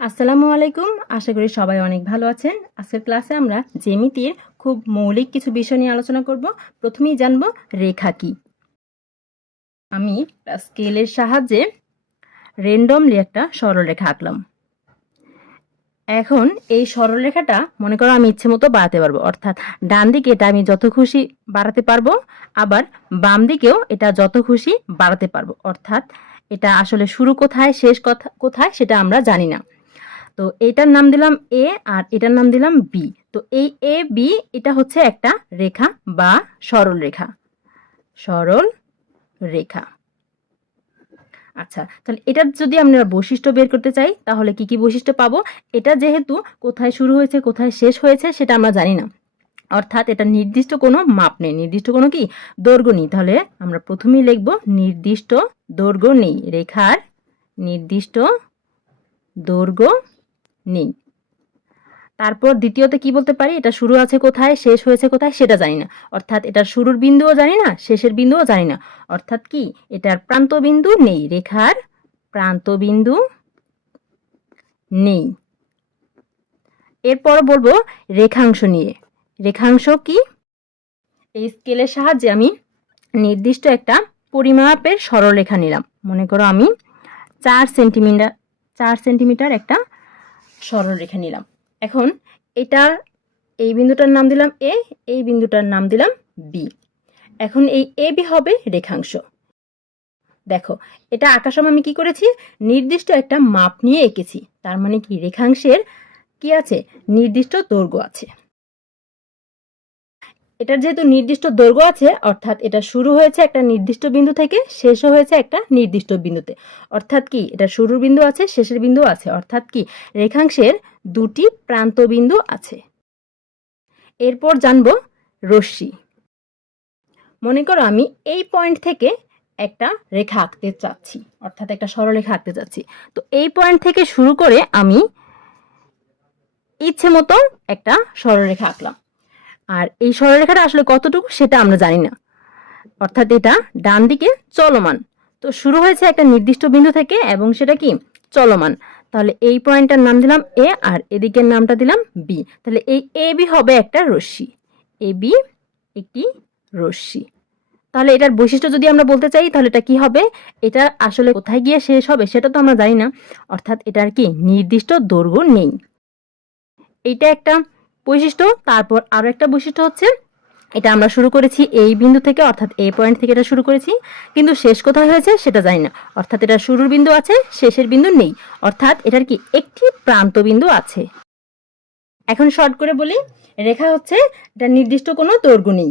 আসসালামু আলাইকুম। আশা করি সবাই অনেক ভালো আছেন। আজকের ক্লাসে আমরা জ্যামিতির খুব মৌলিক কিছু বিষয় নিয়ে আলোচনা করব। প্রথমেই জানব রেখা কি। আমি স্কেলের সাহায্যে র্যান্ডমলি একটা সরলরেখা আঁকলাম। এখন এই সরলরেখাটা, মনে করো আমি ইচ্ছে মতো বাড়াতে পারব। অর্থাৎ ডান দিকে এটা আমি যত খুশি বাড়াতে পারব, আবার বাম দিকেও এটা যত খুশি বাড়াতে পারব। অর্থাৎ এটা আসলে শুরু কোথায়, শেষ কথা কোথায় সেটা আমরা জানি না। তো এটার নাম দিলাম এ আর এটার নাম দিলাম বি তো এই এ বি এটা হচ্ছে একটা রেখা বা সরল রেখা। সরল রেখা। আচ্ছা তাহলে এটার যদি আমরা বৈশিষ্ট্য বের করতে চাই, তাহলে কি কি বৈশিষ্ট্য পাবো? এটা যেহেতু কোথায় শুরু হয়েছে, কোথায় শেষ হয়েছে, সেটা আমরা জানি না। অর্থাৎ এটা নির্দিষ্ট কোনো মাপ নেই। নির্দিষ্ট কোনো কি? দৈর্ঘ্য নেই। তাহলে আমরা প্রথমেই লিখব নির্দিষ্ট দৈর্ঘ্য নেই। রেখার নির্দিষ্ট দৈর্ঘ্য নেই। তারপর দ্বিতীয়তে কি বলতে পারি? এটা শুরু আছে কোথায়? শেষ হয়েছে কোথায়? সেটা জানি না। অর্থাৎ এটার শুরুর বিন্দুও জানি না, শেষের বিন্দুও জানি না। অর্থাৎ কি? এটার প্রান্ত বিন্দু নেই। রেখার প্রান্ত বিন্দু নেই। এরপর বলব রেখাংশ নিয়ে। রেখাংশ কি? এই স্কেলের সাহায্যে আমি নির্দিষ্ট একটা পরিমাপের সরলরেখা নিলাম। মনে করো আমি চার সেন্টিমিটার চার সেন্টিমিটার একটা সরলরেখা নিলাম। এখন এটা এই বিন্দুটার নাম দিলাম এ এই বিন্দুটার নাম দিলাম বি এখন এই এ বি হবে রেখাংশ। দেখো, এটা আঁকার সময় আমি কি করেছি? নির্দিষ্ট একটা মাপ নিয়ে এঁকেছি। তার মানে কি? রেখাংশের কি আছে? নির্দিষ্ট দৈর্ঘ্য আছে। এটার যেহেতু নির্দিষ্ট দৈর্ঘ্য আছে, অর্থাৎ এটা শুরু হয়েছে একটা নির্দিষ্ট বিন্দু থেকে, শেষও হয়েছে একটা নির্দিষ্ট বিন্দুতে। অর্থাৎ কি? এটা শুরুর বিন্দু আছে, শেষের বিন্দু আছে। অর্থাৎ কি? রেখাংশের দুটি প্রান্ত বিন্দু আছে। এরপর জানব রশ্মি। মনে করো আমি এই পয়েন্ট থেকে একটা রেখা আঁকতে চাচ্ছি, অর্থাৎ একটা সরলরেখা আঁকতে চাচ্ছি। তো এই পয়েন্ট থেকে শুরু করে আমি ইচ্ছে মতো একটা সরলরেখা আঁকলাম। আর এই সরলরেখাটা আসলে কতটুকু সেটা আমরা জানি না। অর্থাৎ এটা ডান দিকে চলমান। তো শুরু হয়েছে একটা নির্দিষ্ট বিন্দু থেকে এবং সেটা কি? চলমান। তাহলে এই পয়েন্টটার নাম দিলাম এ আর এদিকের নামটা দিলাম বি তাহলে এই এ বি হবে একটা রশ্মি। এ বি একটি রশ্মি। তাহলে এটার বৈশিষ্ট্য যদি আমরা বলতে চাই, তাহলে এটা কি হবে? এটা আসলে কোথায় গিয়ে শেষ হবে সেটা তো আমরা জানি না। অর্থাৎ এটার কি? নির্দিষ্ট দৈর্ঘ্য নেই। এইটা একটা বৈশিষ্ট্য, তারপর আরও একটা বৈশিষ্ট্য হচ্ছে, এটা আমরা শুরু করেছি এই বিন্দু থেকে, অর্থাৎ এই পয়েন্ট থেকে এটা শুরু করেছি, কিন্তু শেষ কোথায় হয়েছে সেটা জানি না। অর্থাৎ এটা শুরুর বিন্দু আছে, শেষের বিন্দু নেই। অর্থাৎ এটার কি একটি প্রান্ত বিন্দু আছে। এখন শর্ট করে বলি, রেখা হচ্ছে, এটা নির্দিষ্ট কোনো দৈর্ঘ্য নেই।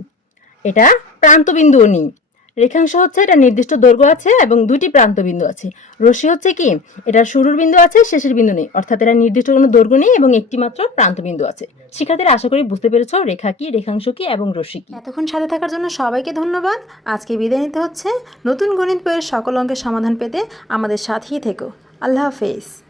এটা প্রান্ত বিন্দুও নেই। রেখাংশ হচ্ছে এটা নির্দিষ্ট দৈর্ঘ্য আছে এবং দুটি প্রান্ত বিন্দু আছে। রশ্মি হচ্ছে কি? এটা শুরুর বিন্দু আছে, শেষের বিন্দু নেই। অর্থাৎ এটা নির্দিষ্ট কোনো দৈর্ঘ্য নেই এবং একটি মাত্র প্রান্ত বিন্দু আছে। শিক্ষার্থীরা আশা করি বুঝতে পেরেছ রেখা কি, রেখাংশ কি এবং রশ্মি কি। এতক্ষণ সাথে থাকার জন্য সবাইকে ধন্যবাদ। আজকে বিদায় নিতে হচ্ছে। নতুন গণিত বইয়ের সকল অঙ্কের সমাধান পেতে আমাদের সাথেই থেকো। আল্লাহ হাফেজ।